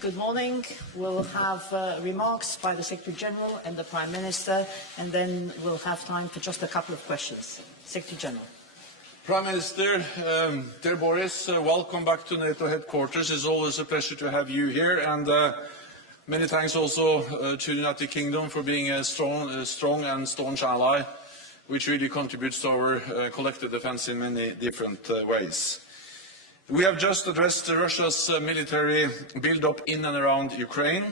Good morning. We'll have remarks by the Secretary General and the Prime Minister, and then we'll have time for just a couple of questions. Secretary General. Prime Minister, dear Boris, welcome back to NATO headquarters. It's always a pleasure to have you here, and many thanks also to the United Kingdom for being a strong and staunch ally, which really contributes to our collective defense in many different ways. We have just addressed Russia's military build-up in and around Ukraine.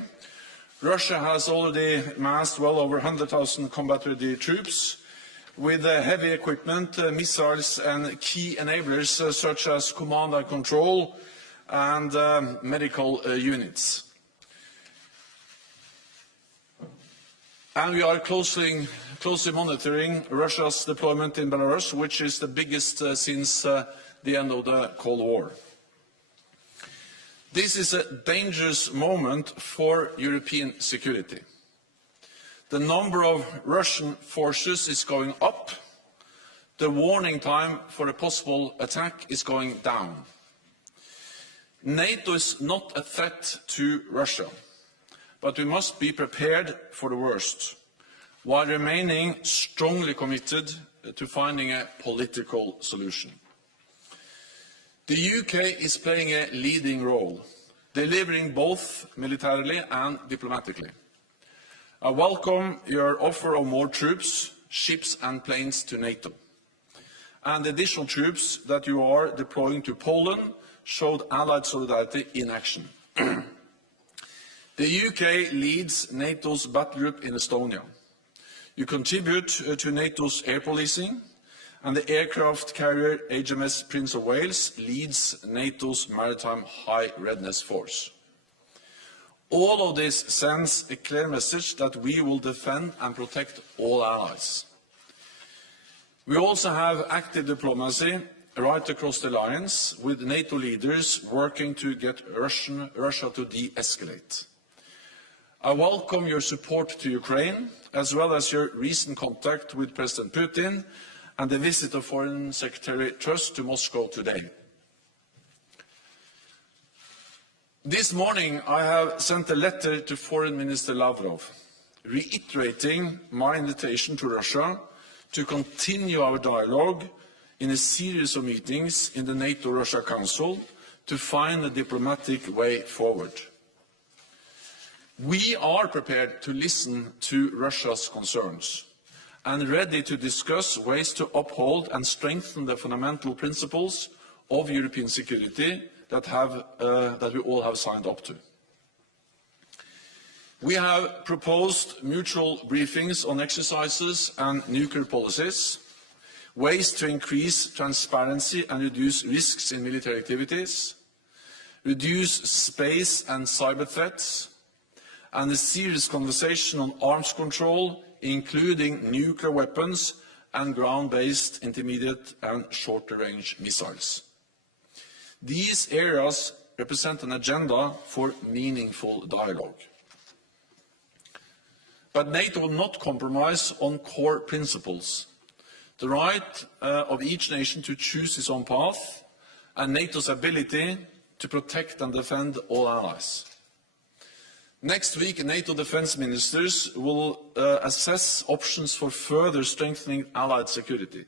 Russia has already amassed well over 100,000 combat-ready troops with heavy equipment, missiles and key enablers such as command and control and medical units. And we are closely monitoring Russia's deployment in Belarus, which is the biggest since the end of the Cold War. This is a dangerous moment for European security. The number of Russian forces is going up. The warning time for a possible attack is going down. NATO is not a threat to Russia, but we must be prepared for the worst, while remaining strongly committed to finding a political solution. The UK is playing a leading role, delivering both militarily and diplomatically. I welcome your offer of more troops, ships and planes to NATO. And the additional troops that you are deploying to Poland showed Allied solidarity in action. The UK leads NATO's battle group in Estonia. You contribute to NATO's air policing, and the aircraft carrier HMS Prince of Wales leads NATO's Maritime High Readiness Force. All of this sends a clear message that we will defend and protect all allies. We also have active diplomacy right across the alliance, with NATO leaders working to get Russia to de-escalate. I welcome your support to Ukraine, as well as your recent contact with President Putin and the visit of Foreign Secretary Truss to Moscow today. This morning, I have sent a letter to Foreign Minister Lavrov, reiterating my invitation to Russia to continue our dialogue in a series of meetings in the NATO-Russia Council to find a diplomatic way forward. We are prepared to listen to Russia's concerns and ready to discuss ways to uphold and strengthen the fundamental principles of European security that we all have signed up to. We have proposed mutual briefings on exercises and nuclear policies, ways to increase transparency and reduce risks in military activities, reduce space and cyber threats, and a serious conversation on arms control, including nuclear weapons and ground-based intermediate and shorter-range missiles. These areas represent an agenda for meaningful dialogue. But NATO will not compromise on core principles: the right of each nation to choose its own path, and NATO's ability to protect and defend all allies. Next week, NATO defense ministers will assess options for further strengthening allied security.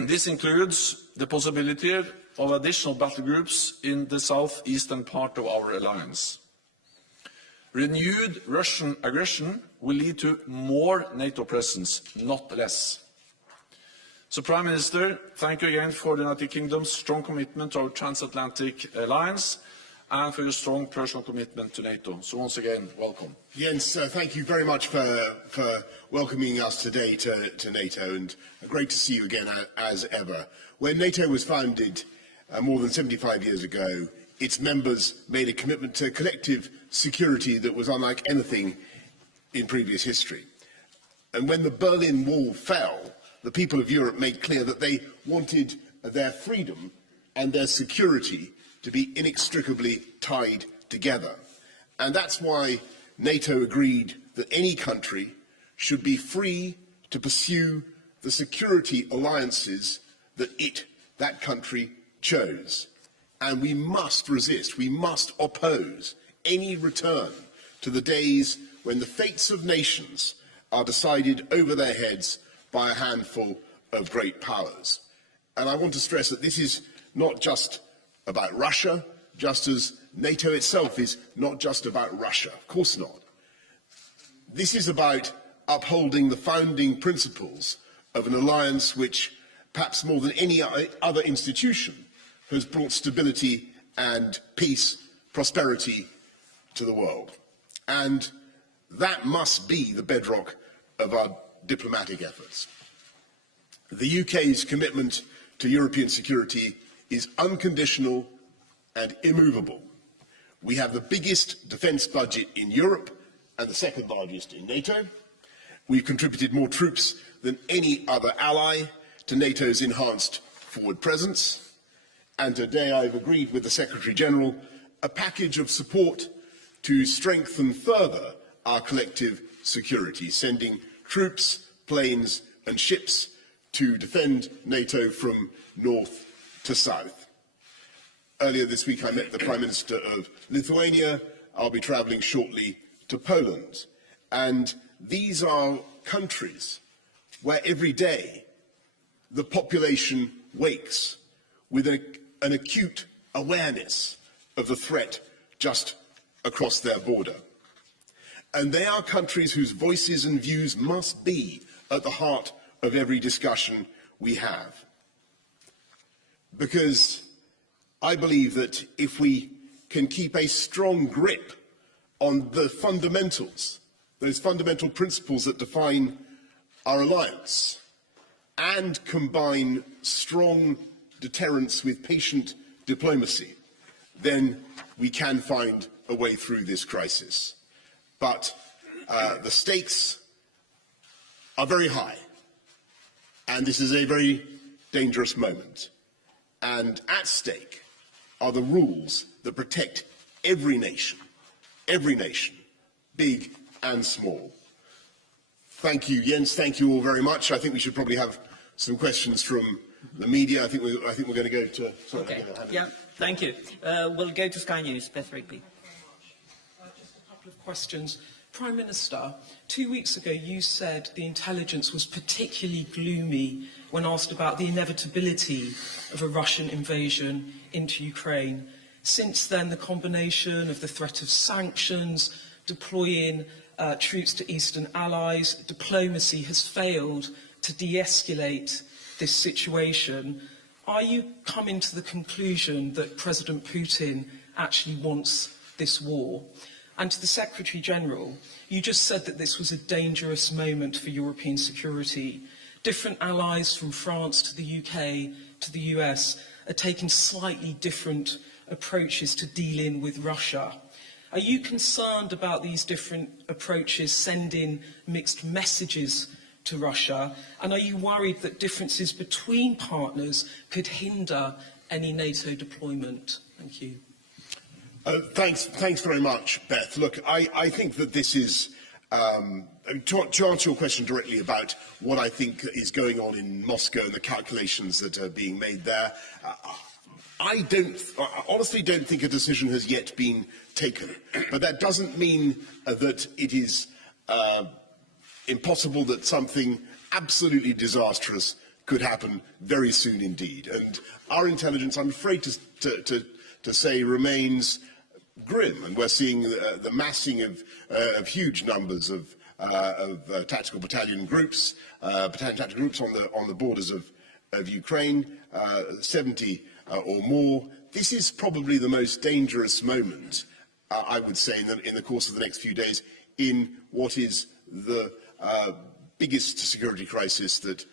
This includes the possibility of additional battle groups in the southeastern part of our alliance. Renewed Russian aggression will lead to more NATO presence, not less. So, Prime Minister, thank you again for the United Kingdom's strong commitment to our transatlantic alliance and for your strong personal commitment to NATO. So once again, welcome. Jens, thank you very much for welcoming us today to NATO, and great to see you again as ever. When NATO was founded more than 75 years ago, its members made a commitment to collective security that was unlike anything in previous history. And when the Berlin Wall fell, the people of Europe made clear that they wanted their freedom and their security to be inextricably tied together. And that's why NATO agreed that any country should be free to pursue the security alliances that that country chose. And we must resist, we must oppose any return to the days when the fates of nations are decided over their heads by a handful of great powers. And I want to stress that this is not just about Russia, just as NATO itself is not just about Russia. Of course not. This is about upholding the founding principles of an alliance which, perhaps more than any other institution, has brought stability and peace, prosperity to the world. And that must be the bedrock of our diplomatic efforts. The UK's commitment to European security is unconditional and immovable. We have the biggest defence budget in Europe and the second largest in NATO. We've contributed more troops than any other ally to NATO's enhanced forward presence. And today I've agreed with the Secretary-General a package of support to strengthen further our collective security, sending troops, planes and ships to defend NATO from north to south. Earlier this week I met the Prime Minister of Lithuania. I'll be travelling shortly to Poland. And these are countries where every day the population wakes with an acute awareness of the threat just across their border. And they are countries whose voices and views must be at the heart of every discussion we have. Because I believe that if we can keep a strong grip on the fundamentals, those fundamental principles that define our alliance, and combine strong deterrence with patient diplomacy, then we can find a way through this crisis. But the stakes are very high, and this is a very dangerous moment. And at stake are the rules that protect every nation, big and small. Thank you, Jens. Thank you all very much. I think we should probably have some questions from the media. I think we're going to go to. Sorry, okay. Yeah. Thank you. We'll go to Sky News. Beth Rigby. Just a couple of questions. Prime Minister, 2 weeks ago you said the intelligence was particularly gloomy when asked about the inevitability of a Russian invasion into Ukraine. Since then, the combination of the threat of sanctions, deploying troops to Eastern allies, diplomacy has failed to de-escalate this situation. Are you coming to the conclusion that President Putin actually wants this war? And to the Secretary-General, you just said that this was a dangerous moment for European security. Different allies from France to the UK to the US are taking slightly different approaches to dealing with Russia. Are you concerned about these different approaches sending mixed messages to Russia? And are you worried that differences between partners could hinder any NATO deployment? Thank you. Thanks very much, Beth. Look, I think that this is, to answer your question directly about what I think is going on in Moscow and the calculations that are being made there, I honestly don't think a decision has yet been taken. But that doesn't mean that it is impossible that something absolutely disastrous could happen very soon indeed. And our intelligence, I'm afraid to say, remains grim, and we're seeing the massing of huge numbers of tactical battalion groups, on the borders of Ukraine, 70 or more. This is probably the most dangerous moment, I would say, in the course of the next few days, in what is the biggest security crisis that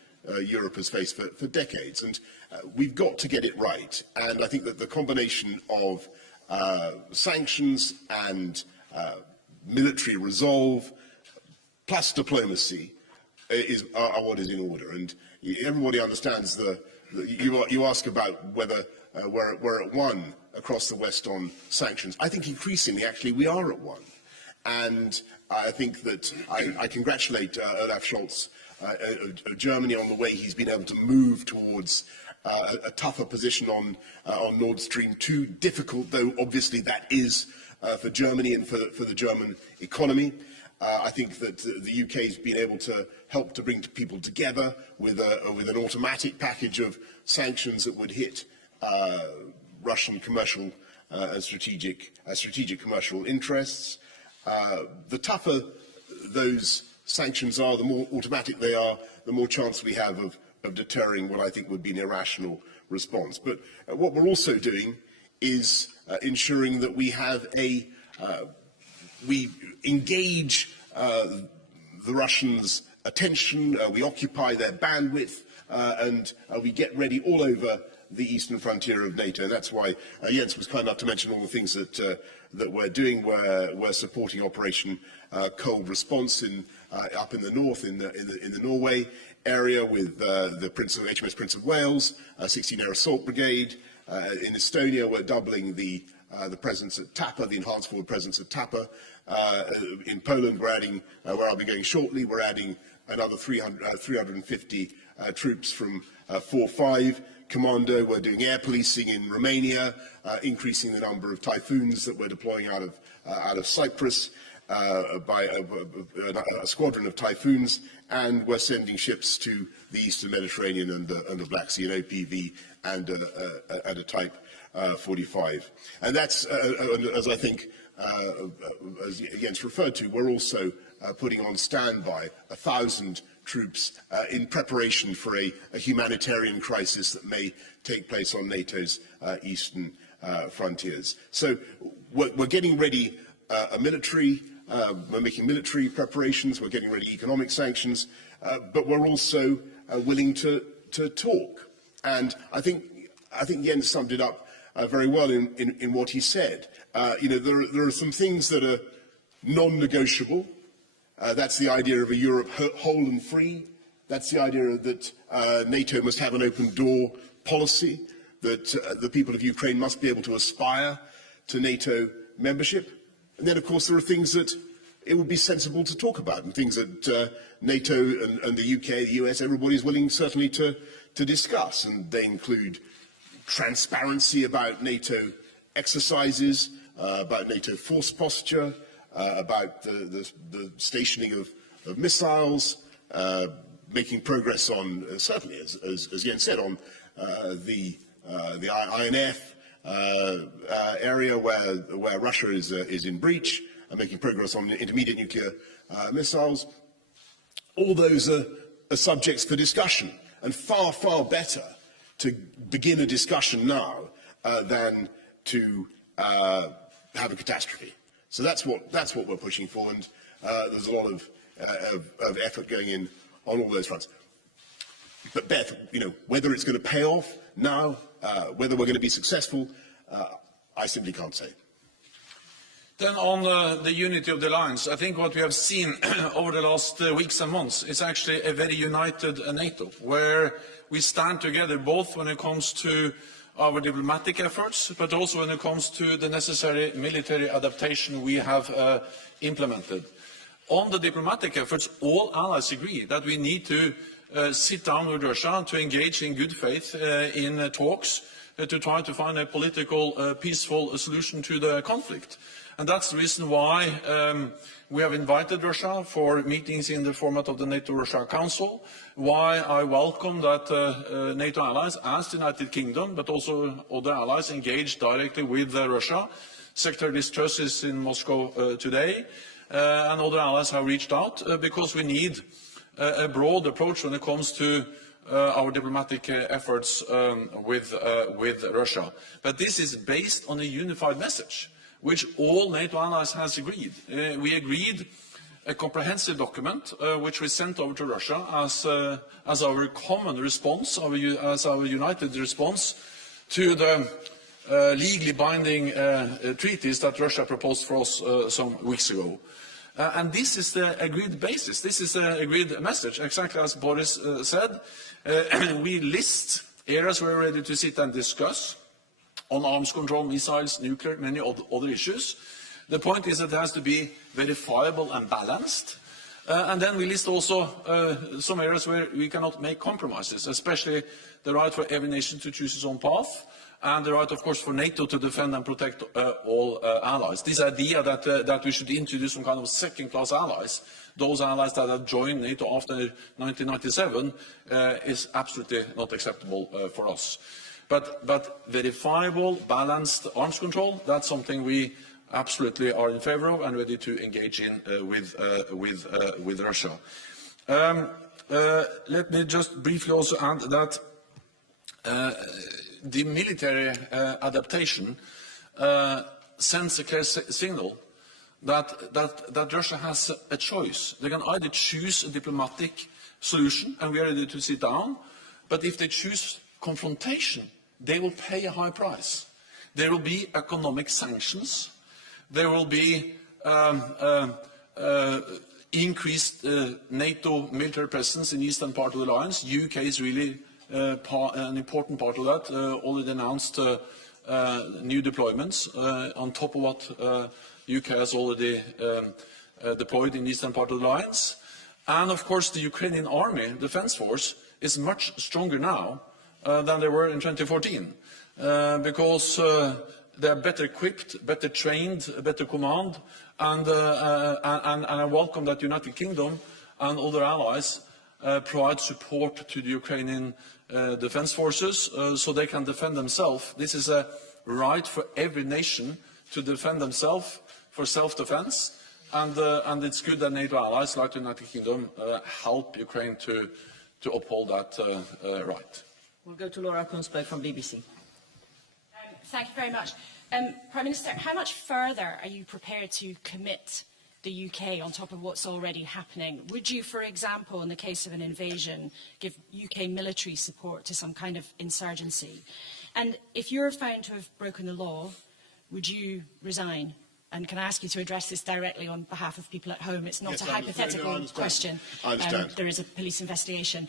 Europe has faced for decades. And we've got to get it right. And I think that the combination of sanctions and military resolve plus diplomacy are what is in order. And everybody understands you ask about whether we're at one across the West on sanctions. I think increasingly, actually, we are at one. And I think that I congratulate Olaf Scholz of Germany on the way he's been able to move towards a tougher position on Nord Stream 2, difficult though obviously that is for Germany and for the German economy. I think that the UK has been able to help to bring people together with an automatic package of sanctions that would hit Russian commercial and strategic commercial interests. The tougher those sanctions are, the more automatic they are, the more chance we have of deterring what I think would be an irrational response. But what we're also doing is ensuring that we have we engage the Russians' attention, we occupy their bandwidth, and we get ready all over the eastern frontier of NATO. That's why Jens was kind enough to mention all the things that we're doing. We're supporting Operation Cold Response up in the north, in the Norway area, with the HMS Prince of Wales, 16 Air Assault Brigade. In Estonia, we're doubling the presence at Tapa, the enhanced forward presence at Tapa. In Poland, we're adding, where I'll be going shortly, we're adding another 350 troops from 4-5 Commando. We're doing air policing in Romania, increasing the number of typhoons that we're deploying out of Cyprus by a squadron of typhoons, and we're sending ships to the Eastern Mediterranean and the Black Sea, an OPV and a Type 45. And that's, as I think, as Jens referred to, we're also putting on standby 1,000 troops in preparation for a humanitarian crisis that may take place on NATO's eastern frontiers. So we're getting ready a military, we're making military preparations, we're getting ready economic sanctions, but we're also willing to talk. And I think Jens summed it up very well in what he said. There are some things that are non-negotiable. That's the idea of a Europe whole and free. That's the idea that NATO must have an open door policy, that the people of Ukraine must be able to aspire to NATO membership. And then, of course, there are things that it would be sensible to talk about, and things that NATO and the UK, the US, everybody is willing certainly to discuss. And they include transparency about NATO exercises, about NATO force posture, about the stationing of missiles, making progress on, certainly, as Jens said, on the INF area where Russia is in breach, and making progress on intermediate nuclear missiles. All those are subjects for discussion, and far, far better to begin a discussion now than to have a catastrophe. So that's what we're pushing for, and there's a lot of effort going in on all those fronts. But Beth, whether it's going to pay off now, whether we're going to be successful, I simply can't say. Then on the unity of the alliance, I think what we have seen over the last weeks and months is actually a very united NATO, where we stand together both when it comes to our diplomatic efforts, but also when it comes to the necessary military adaptation we have implemented. On the diplomatic efforts, all allies agree that we need to sit down with Russia to engage in good faith in talks to try to find a political, peaceful solution to the conflict. And that's the reason why we have invited Russia for meetings in the format of the NATO-Russia Council, why I welcome that NATO allies, as the United Kingdom, but also other allies, engage directly with Russia. Secretary Truss is in Moscow today, and other allies have reached out because we need a broad approach when it comes to our diplomatic efforts with Russia. But this is based on a unified message, which all NATO allies has agreed. We agreed a comprehensive document, which we sent over to Russia as our common response, as our united response to the legally binding treaties that Russia proposed for us some weeks ago. And this is the agreed basis. This is the agreed message, exactly as Boris said. We list areas where we're ready to sit and discuss on arms control, missiles, nuclear, many other issues. The point is that it has to be verifiable and balanced. And then we list also some areas where we cannot make compromises, especially the right for every nation to choose its own path, and the right, of course, for NATO to defend and protect all allies. This idea that we should introduce some kind of second-class allies, those allies that have joined NATO after 1997, is absolutely not acceptable for us. But verifiable, balanced arms control, that's something we absolutely are in favour of and ready to engage in with Russia. Let me just briefly also add that the military adaptation sends a clear signal that Russia has a choice. They can either choose a diplomatic solution, and we are ready to sit down, but if they choose confrontation, they will pay a high price. There will be economic sanctions. There will be increased NATO military presence in the eastern part of the alliance. UK is really an important part of that. Already announced new deployments on top of what UK has already deployed in the eastern part of the alliance. And of course, the Ukrainian army, defense force, is much stronger now than they were in 2014 because they are better equipped, better trained, better command, and I welcome that United Kingdom and other allies provide support to the Ukrainian defense forces so they can defend themselves. This is a right for every nation to defend themselves for self-defense, and it's good that NATO allies like the United Kingdom help Ukraine to uphold that right. We'll go to Laura Kunsberg from BBC. Thank you very much. Prime Minister, how much further are you prepared to commit the UK on top of what's already happening? Would you, for example, in the case of an invasion, give UK military support to some kind of insurgency? And if you're found to have broken the law, would you resign? And can I ask you to address this directly on behalf of people at home? It's not a hypothetical question. I understand. There is a police investigation.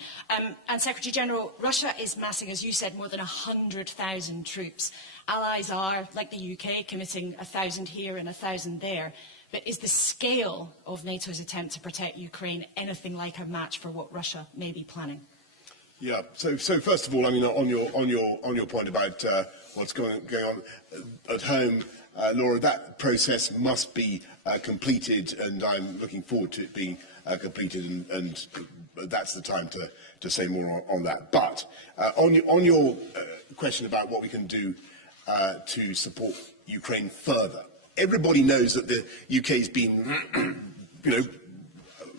And Secretary General, Russia is massing, as you said, more than 100,000 troops. Allies are, like the UK, committing 1,000 here and 1,000 there. But is the scale of NATO's attempt to protect Ukraine anything like a match for what Russia may be planning? Yeah. So first of all, I mean, on your point about what's going on at home, Laura, that process must be completed, and I'm looking forward to it being completed, and that's the time to say more on that. But on your question about what we can do to support Ukraine further, everybody knows that the UK has been,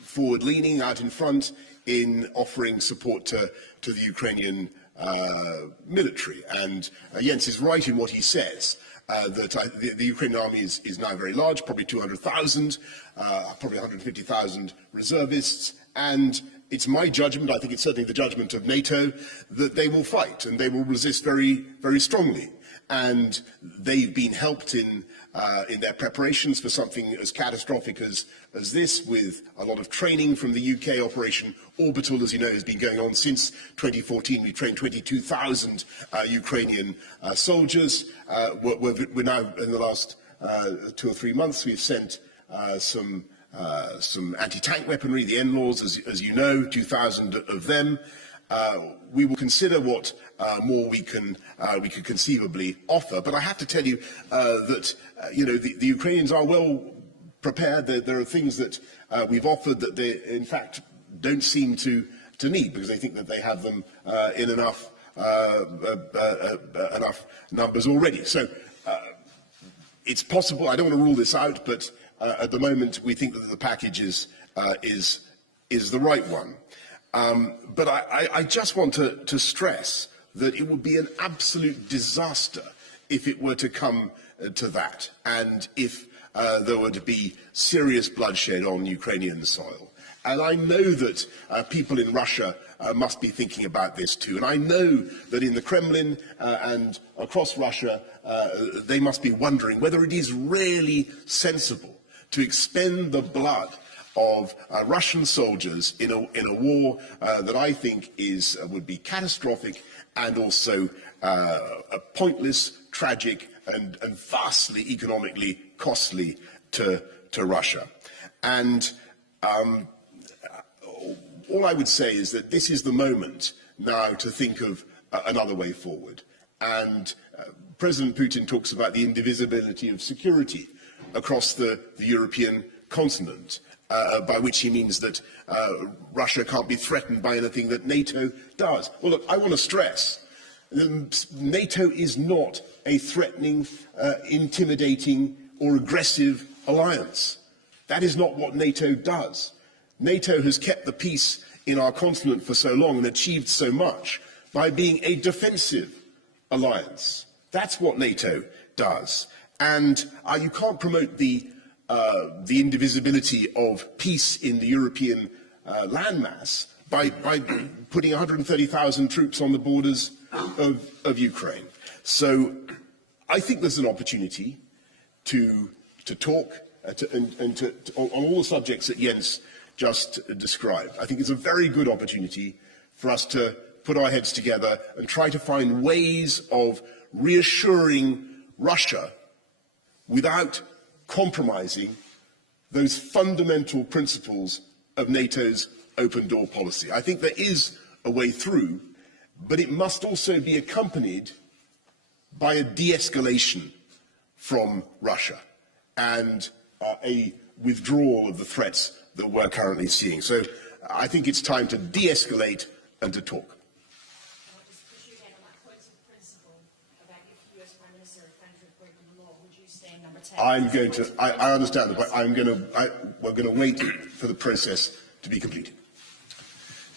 forward-leaning, out in front in offering support to the Ukrainian military, and Jens is right in what he says. That the Ukrainian army is now very large, probably 200,000, probably 150,000 reservists, and it's my judgment, I think it's certainly the judgment of NATO, that they will fight and they will resist very, very strongly. And they've been helped in their preparations for something as catastrophic as this, with a lot of training from the UK. Operation Orbital, as you know, has been going on since 2014. We trained 22,000 Ukrainian soldiers. We're now, in the last 2 or 3 months, we've sent some anti-tank weaponry, the NLAWs, as you know, 2,000 of them. We will consider what more we could conceivably offer, but I have to tell you that the Ukrainians are well prepared. There are things that we've offered that they, in fact, don't seem to need, because they think that they have them in enough numbers already. So it's possible. I don't want to rule this out, but at the moment we think that the package is the right one. But I just want to stress that it would be an absolute disaster if it were to come to that, and if there were to be serious bloodshed on Ukrainian soil. And I know that people in Russia must be thinking about this too. And I know that in the Kremlin and across Russia, they must be wondering whether it is really sensible to expend the blood of Russian soldiers in a war that I think would be catastrophic and also pointless, tragic, and vastly economically costly to Russia. And all I would say is that this is the moment now to think of another way forward. And President Putin talks about the indivisibility of security across the European continent, by which he means that Russia can't be threatened by anything that NATO does. Well, look, I want to stress NATO is not a threatening, intimidating or aggressive alliance. That is not what NATO does. NATO has kept the peace in our continent for so long and achieved so much by being a defensive alliance. That's what NATO does. And you can't promote the indivisibility of peace in the European landmass by putting 130,000 troops on the borders of Ukraine. So I think there's an opportunity to talk on all the subjects that Jens just described. I think it's a very good opportunity for us to put our heads together and try to find ways of reassuring Russia without compromising those fundamental principles of NATO's open door policy. I think there is a way through, but it must also be accompanied by a de-escalation from Russia and a withdrawal of the threats that we're currently seeing. So I think it's time to de-escalate and to talk. I'm going to, I understand, but we're going to wait for the process to be completed.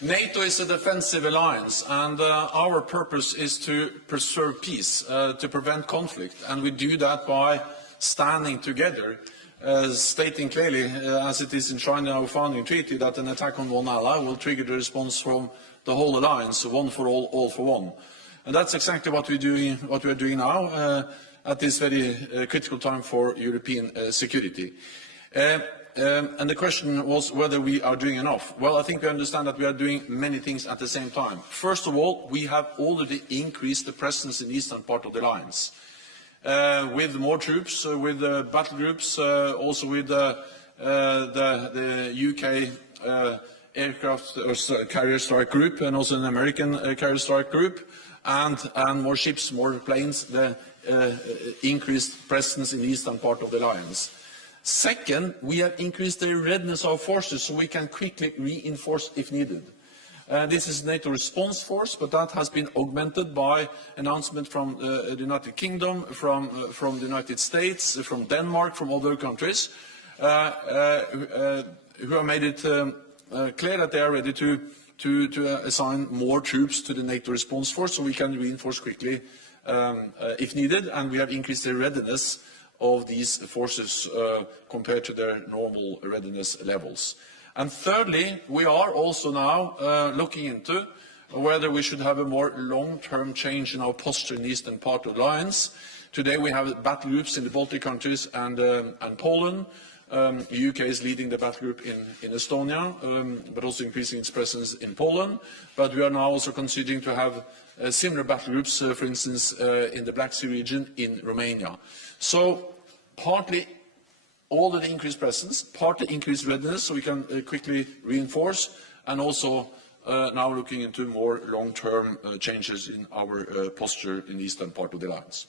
NATO is a defensive alliance, and our purpose is to preserve peace, to prevent conflict, and we do that by standing together, stating clearly, as it is enshrined in our founding treaty, that an attack on one ally will trigger the response from the whole alliance, one for all for one. And that's exactly what we are doing now at this very critical time for European security. And the question was whether we are doing enough. Well, I think we understand that we are doing many things at the same time. First of all, we have already increased the presence in the eastern part of the alliance. With more troops, with battle groups, also with the UK aircraft or carrier strike group, and also an American carrier strike group, and more ships, more planes, the increased presence in the eastern part of the alliance. Second, we have increased the readiness of our forces so we can quickly reinforce if needed. This is NATO response force, but that has been augmented by announcement from the United Kingdom, from the United States, from Denmark, from other countries, who have made it clear that they are ready to assign more troops to the NATO response force so we can reinforce quickly if needed, and we have increased the readiness of these forces compared to their normal readiness levels. And thirdly, we are also now looking into whether we should have a more long-term change in our posture in the eastern part of the alliance. Today we have battle groups in the Baltic countries and Poland. The UK is leading the battle group in Estonia, but also increasing its presence in Poland. But we are now also considering to have similar battle groups, for instance, in the Black Sea region in Romania. So partly all of the increased presence, partly increased readiness so we can quickly reinforce, and also now looking into more long-term changes in our posture in the eastern part of the alliance.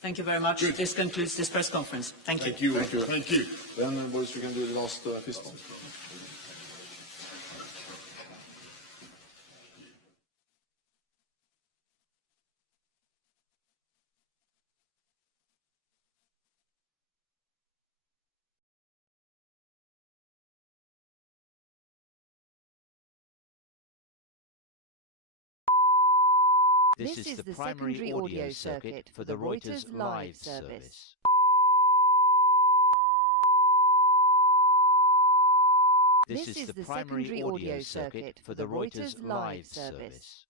Thank you very much. Good. This concludes this press conference. Thank you. Thank you. Thank you. Thank you. Then, Boris, we can do the last fist bump. This is the primary audio circuit for the Reuters live service. This is the primary audio circuit for the Reuters live service.